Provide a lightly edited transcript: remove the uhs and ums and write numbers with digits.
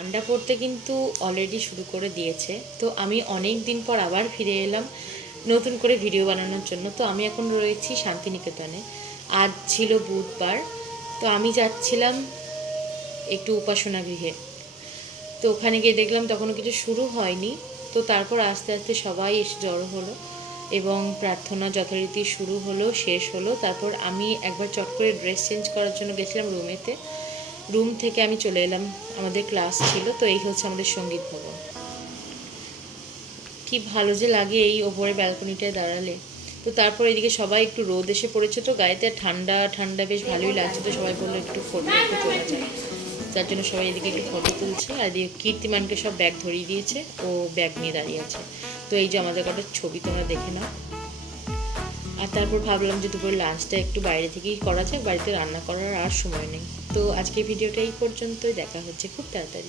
ঠান্ডা পড়তে কিন্তু অলরেডি শুরু করে দিয়েছে। তো আমি অনেক দিন পর আবার ফিরে এলাম নতুন করে ভিডিও বানানোর জন্য। তো আমি এখন রয়েছি শান্তিনিকেতনে। আজ ছিল বুধবার। তো আমি যাচ্ছিলাম একটু উপাসনা গৃহে। তো ওখানে গিয়ে দেখলাম তখনও কিছু শুরু হয়নি। তো তারপর আস্তে আস্তে সবাই এসে জড়ো হলো এবং প্রার্থনা যথারীতি শুরু হলো, শেষ হলো। তারপর আমি একবার চট করে ড্রেস চেঞ্জ করার জন্য গেছিলাম রুমেতে। রুম থেকে আমি চলে এলাম, আমাদের ক্লাস ছিল। তো এই হচ্ছে আমাদের সঙ্গীত ভবন। কি ভালো যে লাগে এই ওপরে ব্যালকনিটায় দাঁড়ালে। তো তারপর এদিকে সবাই একটু রোদ এসে পড়েছে, তো গায়েতে ঠান্ডা ঠান্ডা বেশ ভালোই লাগছে। তো সবাই বললো একটু ফটো একটু তোলা যায়, যার জন্য সবাই এদিকে একটু ফটো তুলছে। আর এদিকে কীর্তিমানকে সব ব্যাগ ধরিয়ে দিয়েছে, ও ব্যাগ নিয়ে দাঁড়িয়ে আছে। তো এই যে আমাদের কটা ছবি তোমরা দেখে নাও। আর তারপর ভাবলাম যে দুপুর লাঞ্চটা একটু বাইরে থেকেই করা যাক, বাড়িতে রান্না করার আর সময় নেই। তো আজকের ভিডিওটা এই পর্যন্তই, দেখা হচ্ছে খুব তাড়াতাড়ি।